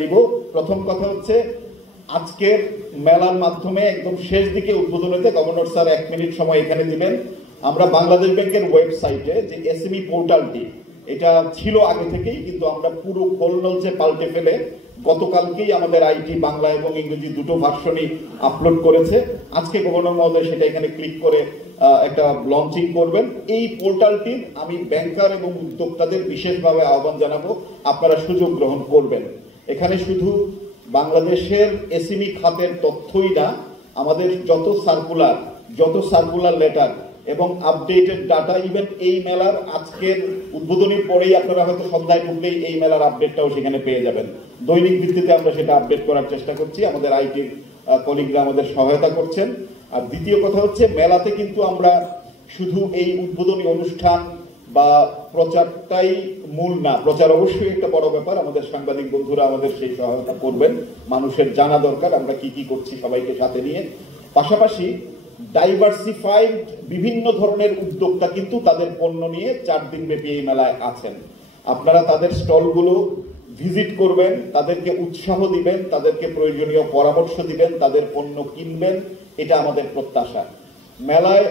নিব। প্রথম কথা হচ্ছে আজকের মেলার মাধ্যমে একদম শেষ দিকে উদ্বোধনীতে গভর্নর স্যার 1 মিনিট সময় এখানে দিবেন। আমরা বাংলাদেশ ব্যাংকের ওয়েবসাইটে যে এসএমই পোর্টালটি, এটা ছিল আগে থেকেই, কিন্তু আমরা পুরো খোলনলচে পাল্টে ফেলে গতকালকেই আমাদের আইটি বাংলা এবং ইংরেজি দুটো ভার্সনই আপলোড করেছে। আজকে গভর্নর মহোদয় সেটা এখানে ক্লিক করে একটা লঞ্চিং করবেন। এই পোর্টালটির আমি ব্যাংকার এবং উদ্যোক্তাদের বিশেষভাবে আহ্বান জানাবো, আপনারা সুযোগ গ্রহণ করবেন। এখানে শুধু বাংলাদেশের এসএমই খাতের তথ্যই না, আমাদের যত সার্কুলার লেটার এবং আপডেটেড ডাটা, ইভেন এই মেলার আজকের উদ্বোধনীর পরেই আপনারা হয়তো সন্ধ্যায় ঢুকলেই এই মেলার আপডেটটাও সেখানে পেয়ে যাবেন। দৈনিক ভিত্তিতে আমরা সেটা আপডেট করার চেষ্টা করছি, আমাদের আইটির কলিগরা আমাদের সহায়তা করছেন। আর দ্বিতীয় কথা হচ্ছে, মেলাতে কিন্তু আমরা শুধু এই উদ্বোধনী অনুষ্ঠান বা প্রচারটাই মূল না, প্রচার অবশ্যই একটা বড় ব্যাপার। আমাদের সাংবাদিক বন্ধুরা আমাদের সেই সহায়তা করবেন, মানুষের জানা দরকার আমরা কি কি করছি সবাইকে সাথে নিয়ে। পাশাপাশি ডাইভার্সিফাইড বিভিন্ন ধরনের উদ্যোক্তা কিন্তু তাদের পণ্য নিয়ে 4 দিন ব্যাপী এই মেলায় আছেন। আপনারা তাদের স্টলগুলো ভিজিট করবেন, তাদেরকে উৎসাহ দিবেন, তাদেরকে প্রয়োজনীয় পরামর্শ দিবেন, তাদের পণ্য কিনবেন, এটা আমাদের প্রত্যাশা। মেলায়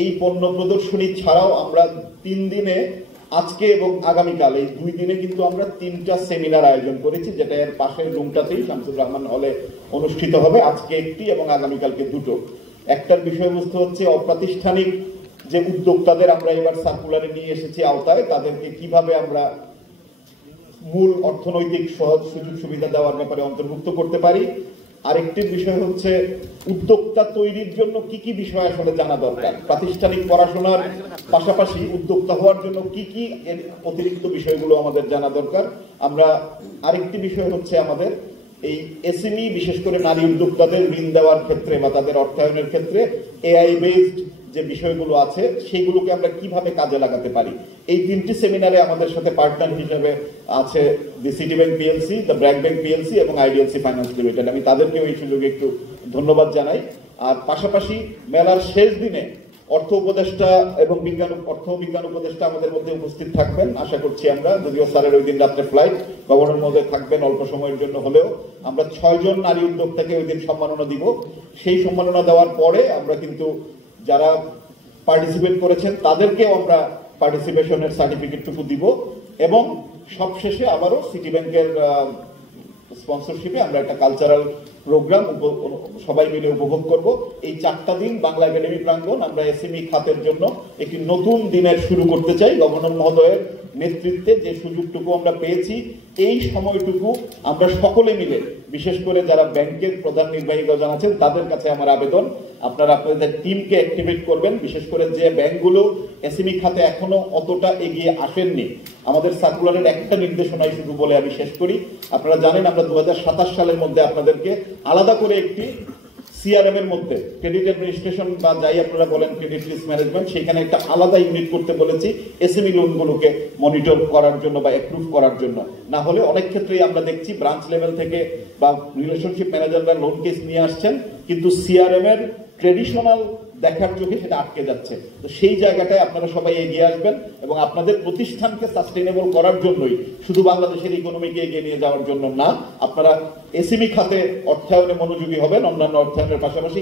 এই পণ্য প্রদর্শনী ছাড়াও আমরা 3 দিনে, আজকে এবং আগামীকাল, এই 2 দিনে কিন্তু আমরা 3টা সেমিনার আয়োজন করেছি, যেটা এর পাশের রুমটাতেই শামসুর রহমান হলে অনুষ্ঠিত হবে। আজকে একটি এবং আগামীকালকে 2টো। একটার বিষয়বস্তু হচ্ছে অপ্রাতিষ্ঠানিক যে উদ্যোক্তাদের আমরা এবার সার্কুলারে নিয়ে এসেছি আওতায়, তাদেরকে কিভাবে আমরা মূল অর্থনৈতিক সহজ সুযোগ সুবিধা দেওয়ার ব্যাপারে অন্তর্ভুক্ত করতে পারি। আরেকটি বিষয় হচ্ছে উদ্যোক্তা তৈরির জন্য কি কি বিষয় আসলে জানা দরকার, প্রাতিষ্ঠানিক পড়াশোনার পাশাপাশি উদ্যোক্তা হওয়ার জন্য কি কি এর অতিরিক্ত বিষয়গুলো আমাদের জানা দরকার। আমরা আরেকটি বিষয় হচ্ছে আমাদের এই এসএমই, বিশেষ করে নারী উদ্যোক্তাদের ঋণ দেওয়ার ক্ষেত্রে বা তাদের অর্থায়নের ক্ষেত্রে এআই বেসড যে বিষয়গুলো আছে সেইগুলোকে আমরা কিভাবে কাজে লাগাতে পারি। এই 3টি সেমিনারে আমাদের সাথে পার্টনার হিসেবে আছে the city bank PLC, the BRAC bank PLC এবং আইডিএলসি ফাইন্যান্স লিমিটেড। আমি তাদেরকেও এই সুযোগে একটু ধন্যবাদ জানাই। আর পাশাপাশি মেলার শেষ দিনে অর্থ উপদেষ্টা এবং অর্থ বিজ্ঞান উপদেষ্টা আমাদের মধ্যে উপস্থিত থাকবেন আশা করছি আমরা, যদিও স্যারের ওই দিন রাত্রে ফ্লাইট, গভর্নর মহোদয় থাকবেন অল্প সময়ের জন্য হলেও। আমরা 6 জন নারী উদ্যোক্তাকে ওই দিন সম্মাননা দিব। সেই সম্মাননা দেওয়ার পরে আমরা কিন্তু যারা পার্টিসিপেট করেছেন তাদেরকেও আমরা পার্টিসিপেশনের সার্টিফিকেটটুকু দিব এবং সবশেষে আবারও সিটি ব্যাংকের স্পন্সরশিপে আমরা একটা কালচারাল প্রোগ্রাম সবাই মিলে উপভোগ করব। এই 4টা দিন বাংলা একাডেমি প্রাঙ্গণ আমরা এসএমই খাতের জন্য একটি নতুন দিনের শুরু করতে চাই। গভর্নর মহোদয়ের নেতৃত্বে যে সুযোগটুকু আমরা পেয়েছি, এই সময়টুকু আমরা সকলে মিলে, বিশেষ করে যারা ব্যাংকের প্রধান নির্বাহীগণ আছেন তাদের কাছে আমার আবেদন, আপনারা আপনাদের টিমকে অ্যাক্টিভেট করবেন। বিশেষ করে যে ব্যাংকগুলো এসএমই খাতে এখনো অতটা এগিয়ে আসেননি, আমাদের সার্কুলারের একটা নির্দেশনাই শুধু বলে আমি শেষ করি। আপনারা জানেন আমরা 2027 সালের মধ্যে আপনাদেরকে আলাদা করে একটি সিআরএম এর মধ্যে ক্রেডিট অ্যাডমিনিস্ট্রেশন বা যাই আপনারা বলেন ক্রেডিট রিস্ক ম্যানেজমেন্ট, সেখানে একটা আলাদা ইউনিট করতে বলেছি এসএমই লোনগুলোকে মনিটর করার জন্য বা অ্যাপ্রুভ করার জন্য। না হলে অনেক ক্ষেত্রেই আমরা দেখছি ব্রাঞ্চ লেভেল থেকে বা রিলেশনশিপ ম্যানেজাররা লোন কেস নিয়ে আসছেন, কিন্তু সিআরএম এর ট্রেডিশনাল দেখার চোখে সেটা আটকে যাচ্ছে। তো সেই জায়গাটায় আপনারা সবাই এগিয়ে আসবেন এবং আপনাদের প্রতিষ্ঠানকে সাস্টেইনেবল করার জন্যই, শুধু বাংলাদেশের ইকোনমিকে এগিয়ে নিয়ে যাওয়ার জন্য না, আপনারা এসএমই খাতে অর্থায়নে মনোযোগী হবেন, অন্যান্য অর্থায়নের পাশাপাশি